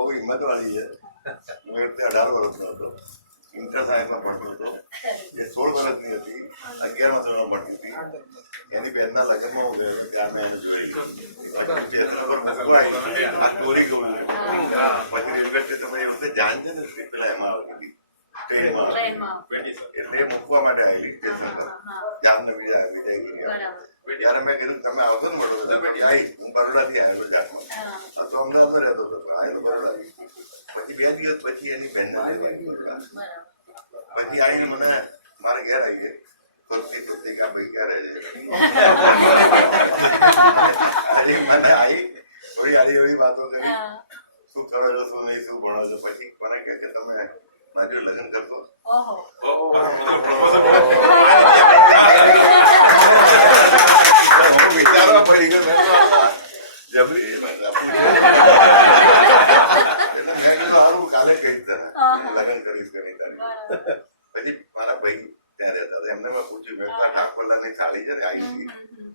બહુ હિંમત વાળી છે. હું એ વખતે 18 વર્ષનો હતો, ઇન્ટર સાયન્સમાં ભણતો હતો. એ 16 વર્ષની હતી, 11મા ધોરણમાં ભણતી હતી. એની બહેનના લગ્નમાં હું ગયો ત્યાં મેં એને જોઈ. આ સ્ટોરી કહું પછી રેલવે સ્ટેશન એ વખતે જાન છે ને પેલા એમાં આવતી ટ્રેનમાં, એટલે મૂકવા માટે આવેલી સ્ટેશન પર જામનગર વિજયગીરી. ત્યારે મેં કીધું તમે આવશો ને વડોદરા? આવી હું બરોડાથી આવેલો જાતમાં, તો અમદાવાદમાં રહેતો હતો, આવેલો બરોડાથી. પછી 2 દિવસ પછી એની બહેનને પછી આવીને મને મારા ઘેર આવી ગઈ ખોલતી ખોલતી કે ભાઈ ક્યારે છે. મને આવી થોડી આડી એવી વાતો કરી, શું કરો છો શું નહીં શું ભણો છો. પછી મને કહે કે તમે મારી લગ્ન કરશો? વિચારવા પડી ગયો જબરી. એટલે મેં કીધું સારું કાલે કહીશ તને લગ્ન કરીશ કરી તારી. પછી મારા ભાઈ ત્યાં રહેતા હતા, એમને મેં પૂછ્યું, મેં ઠાકોરલાની સાડી છે ને આવી હતી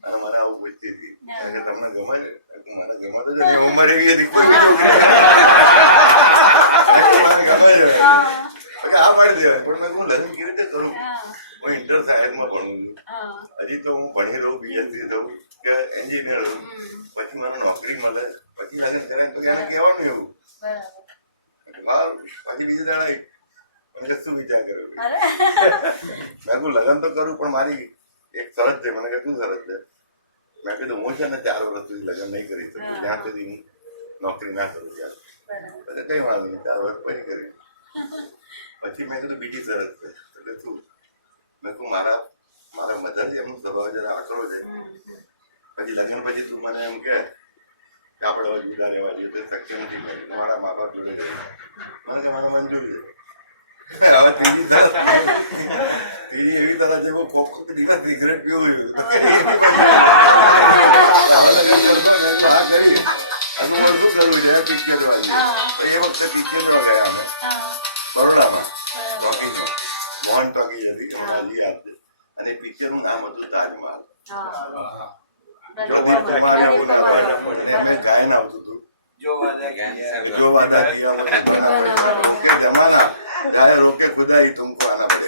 અને મને આવું પૂછતી હતી કે તમને ગમે છે? મને ગમે તો છે, ઉંમર એવી હતી મને ગમે છે. હા પાડી દેવાય, પણ મેં હું લગ્ન કેવી રીતે કરું? હું ઇન્ટર સાયન્સમાં ભણું છું, હજી તો હું ભણી રહું, બીએસસી થવું કે એન્જિનિયર રહું, પછી મને નોકરી મળે પછી લગ્ન કરે તો એને કહેવાનું એવું. પછી બીજે દાડા મને શું વિચાર કર્યો? મેં કહું લગ્ન તો કરું પણ મારી એક શરત છે. મને કહે શું શરત છે? મેં કીધું હું છે ને 4 વર્ષ સુધી લગ્ન નહીં કરી શકું જ્યાં સુધી હું નોકરી ના કરું ત્યારે. એટલે કઈ વાંધો નહીં, 4 વર્ષ પછી કરી. પછી મેં કીધું બીજી શરત છે. એટલે શું? મેં કહું મારા મધર છે એમનો સ્વભાવ જરા આકરો છે. પછી લગ્ન પછી તું મને એમ કે આપણે જુદા રહેવા જોઈએ તો શક્ય નથી. મારા મા બાપ જોડે મને કે મને મંજૂર છે. હવે ત્રીજી એવી તરફ છે કોક દિવસ સિગરેટ પીવું કરી શું કરવું છે? પિક્ચર જોવા. એ વખતે પિક્ચર જોવા ગયા અમે બરોડામાં ટોકીઝમાં, મોહન ટોકીઝ હતી હજી યાદ છે. અને એ પિક્ચરનું નામ હતું તાજમહાલ. એમને ગાયન આવતું હતું, જો વાદા કિયા જમાના જાહેર હોકે ખુદાઈ તુમકો આના પડે.